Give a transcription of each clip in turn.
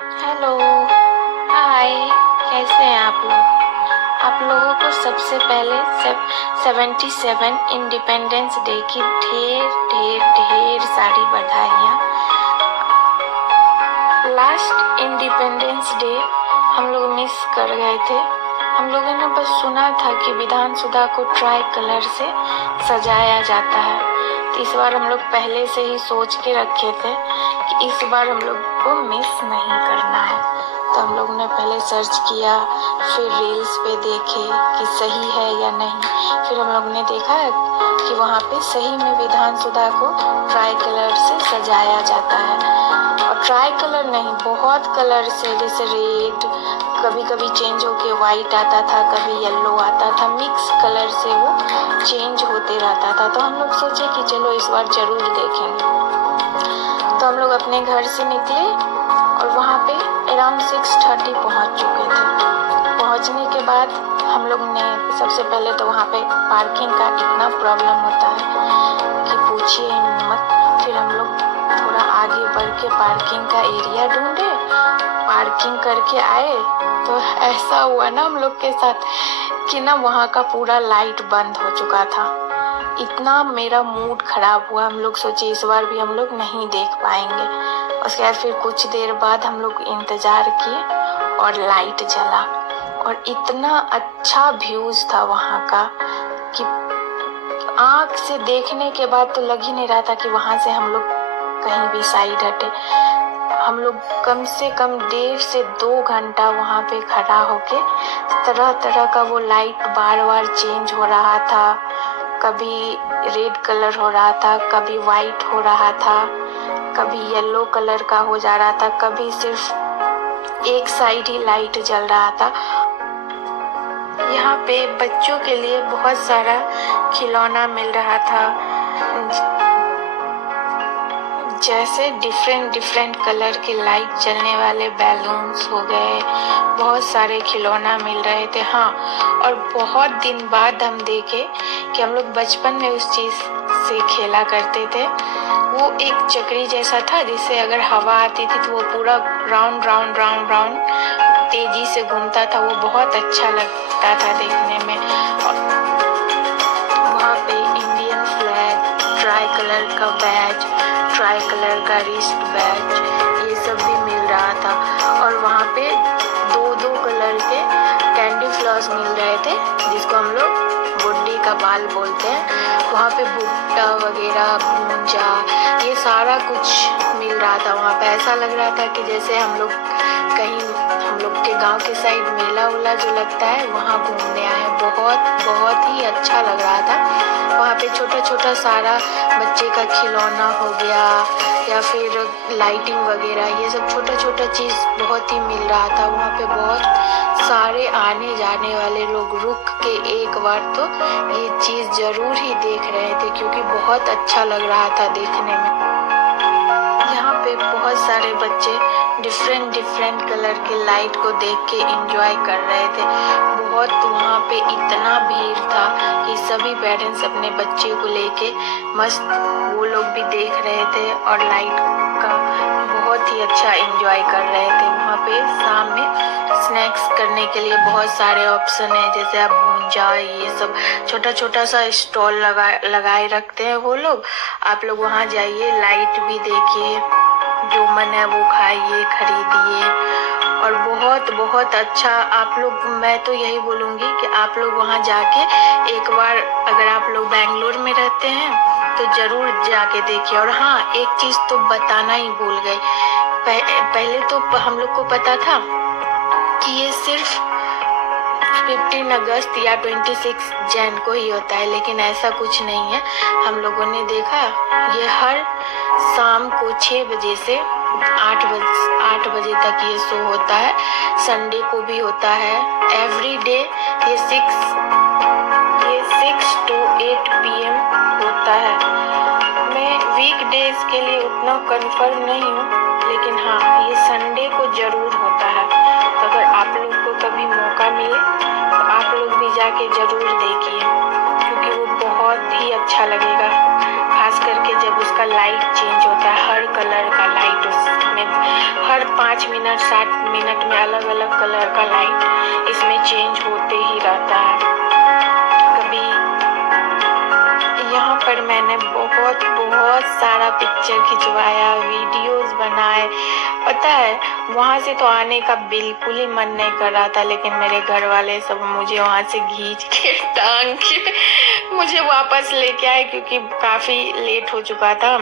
Hello, हाय, कैसे हैं आप लोग? आप लोगों को सबसे पहले 77 इंडिपेंडेंस डे की ढेर ढेर ढेर सारी बधाइयाँ। लास्ट इंडिपेंडेंस डे हम लोग मिस कर गए थे। हम लोगों ने बस सुना था कि विधानसभा को ट्राई कलर से सजाया जाता है, तो इस बार हम लोग पहले से ही सोच के रखे थे कि इस बार हम लोग को मिस नहीं करना है। तो हम लोग ने पहले सर्च किया, फिर रील्स पे देखे कि सही है या नहीं। फिर हम लोग ने देखा कि वहाँ पे सही में विधानसभा को ट्राई कलर से सजाया जाता है। और ट्राई कलर नहीं, बहुत कलर से, जैसे रेड, कभी कभी चेंज होके वाइट आता था, कभी येलो आता था, मिक्स कलर से वो चेंज होते रहता था। तो हम लोग सोचे कि चलो इस बार जरूर देखेंगे। तो हम लोग अपने घर से निकले और वहाँ पे अराउंड 6:30 पहुँच चुके थे। पहुँचने के बाद हम लोग ने सबसे पहले तो वहाँ पे पार्किंग का इतना प्रॉब्लम होता है कि पूछिए ही मत। फिर हम लोग थोड़ा आगे बढ़ के पार्किंग का एरिया ढूंढे, पार्किंग करके आए तो ऐसा हुआ ना हम लोग के साथ कि ना वहाँ का पूरा लाइट बंद हो चुका था। इतना मेरा मूड खराब हुआ। हम लोग सोचे इस बार भी हम लोग नहीं देख पाएंगे। उसके बाद फिर कुछ देर बाद हम लोग इंतज़ार किए और लाइट जला और इतना अच्छा व्यूज़ था वहाँ का कि आँख से देखने के बाद तो लग ही नहीं रहा था कि वहाँ से हम लोग कहीं भी साइड हटे। हम लोग कम से कम 1.5 से 2 घंटा वहाँ पे खड़ा होके तरह तरह का वो लाइट बार बार चेंज हो रहा था। कभी रेड कलर हो रहा था, कभी वाइट हो रहा था, कभी येलो कलर का हो जा रहा था, कभी सिर्फ एक साइड ही लाइट जल रहा था। यहाँ पे बच्चों के लिए बहुत सारा खिलौना मिल रहा था, जैसे डिफरेंट कलर के लाइट जलने वाले बैलून्स हो गए, बहुत सारे खिलौना मिल रहे थे। हाँ, और बहुत दिन बाद हम देखे कि हम लोग बचपन में उस चीज़ से खेला करते थे। वो एक चक्री जैसा था जिससे अगर हवा आती थी तो वो पूरा राउंड राउंड राउंड राउंड तेजी से घूमता था। वो बहुत अच्छा लगता था देखने में। और वहाँ पे इंडियन फ्लैग, ट्राई कलर का बैज, ट्राई कलर का रिस्ट बैज, ये सब भी मिल रहा था। और वहाँ पे 2-2 कलर के कैंडी फ्लॉस मिल रहे थे जिसको हम लोग बुड्ढी का बाल बोलते हैं। वहाँ पे भुट्टा वगैरह, भूंजा, ये सारा कुछ मिल रहा था। वहाँ पे ऐसा लग रहा था कि जैसे हम लोग कहीं, हम लोग के गांव के साइड मेला उला जो लगता है वहाँ घूमने आए। बहुत ही अच्छा लग रहा था। वहाँ पे छोटा छोटा सारा बच्चे का खिलौना हो गया या फिर लाइटिंग वगैरह, ये सब छोटा छोटा चीज़ बहुत ही मिल रहा था। वहाँ पे बहुत सारे आने जाने वाले लोग रुक के एक बार तो ये चीज़ ज़रूर ही देख रहे थे क्योंकि बहुत अच्छा लग रहा था देखने में। यहाँ पे बहुत सारे बच्चे डिफरेंट कलर के लाइट को देख के एंजॉय कर रहे थे। बहुत वहाँ पे इतना भीड़ था कि सभी पेरेंट्स अपने बच्चे को लेके मस्त वो लोग भी देख रहे थे और लाइट का बहुत ही अच्छा एंजॉय कर रहे थे। वहाँ पे शाम में स्नैक्स करने के लिए बहुत सारे ऑप्शन है, जैसे आप भूंजा, ये सब छोटा छोटा सा स्टॉल लगाए रखते हैं वो लोग। आप लोग वहाँ जाइए, लाइट भी देखिए, जो मन है वो खाइए, खरीदिए। और बहुत अच्छा आप लोग, मैं तो यही बोलूँगी कि आप लोग वहाँ जाके एक बार, अगर आप लोग बेंगलोर में रहते हैं तो ज़रूर जाके देखिए। और हाँ, एक चीज़ तो बताना ही भूल गई। पहले तो हम लोग को पता था कि ये सिर्फ 15 अगस्त या 26 जैन को ही होता है, लेकिन ऐसा कुछ नहीं है। हम लोगों ने देखा ये हर शाम को 6 बजे से 8 बजे तक ये शो होता है। संडे को भी होता है। एवरी डे ये 6 to 8 PM होता है। मैं वीकडेज के लिए उतना कंफर्म नहीं हूँ, लेकिन हाँ, ये संडे को ज़रूर होता है। तो अगर आप लोग को कभी मौका मिले तो आप लोग भी जाके ज़रूर देखिए, क्योंकि वो बहुत ही अच्छा लगेगा। खास करके जब उसका लाइट चेंज होता है, हर कलर का लाइट उसमें, हर हर 5 मिनट 7 मिनट में अलग अलग कलर का लाइट इसमें चेंज होते ही रहता है। कभी यहाँ पर मैंने बहुत सारा पिक्चर खिंचवाया, वीडियोस बनाए। पता है वहाँ से तो आने का बिल्कुल ही मन नहीं कर रहा था, लेकिन मेरे घर वाले सब मुझे वहाँ से खींच के टांग के मुझे वापस लेके आए, क्योंकि काफ़ी लेट हो चुका था।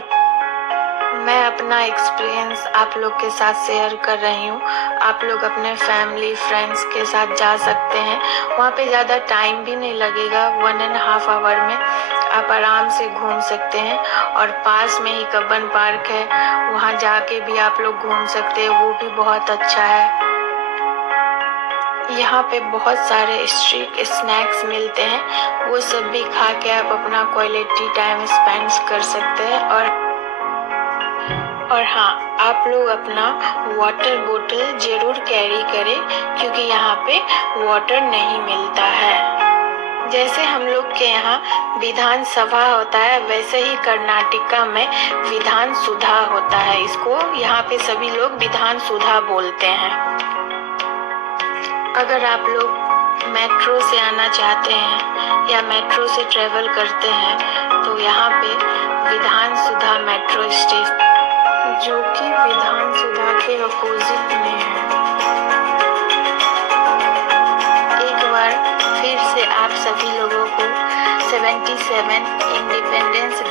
मैं अपना एक्सपीरियंस आप लोग के साथ शेयर कर रही हूँ। आप लोग अपने फैमिली फ्रेंड्स के साथ जा सकते हैं। वहाँ पे ज़्यादा टाइम भी नहीं लगेगा, 1.5 आवर में आप आराम से घूम सकते हैं। और पास में ही कब्बन पार्क है, वहाँ जाके भी आप लोग घूम सकते हैं, वो भी बहुत अच्छा है। यहाँ पे बहुत सारे स्ट्रीट स्नैक्स मिलते हैं, वो सब भी खा के आप अपना क्वालिटी टाइम स्पेंड कर सकते हैं। और हाँ, आप लोग अपना वाटर बोतल जरूर कैरी करें, क्योंकि यहाँ पे वाटर नहीं मिलता है। जैसे हम लोग के यहाँ विधानसभा होता है, वैसे ही कर्नाटका में विधान सुधा होता है। इसको यहाँ पे सभी लोग विधान सुधा बोलते हैं। अगर आप लोग मेट्रो से आना चाहते हैं या मेट्रो से ट्रेवल करते हैं, तो यहाँ पे विधान सुधा मेट्रो स्टेशन, जो कि विधान सुधा के अपोजिट में है। एक बार फिर से आप सभी लोगों को 77 इंडिपेंडेंस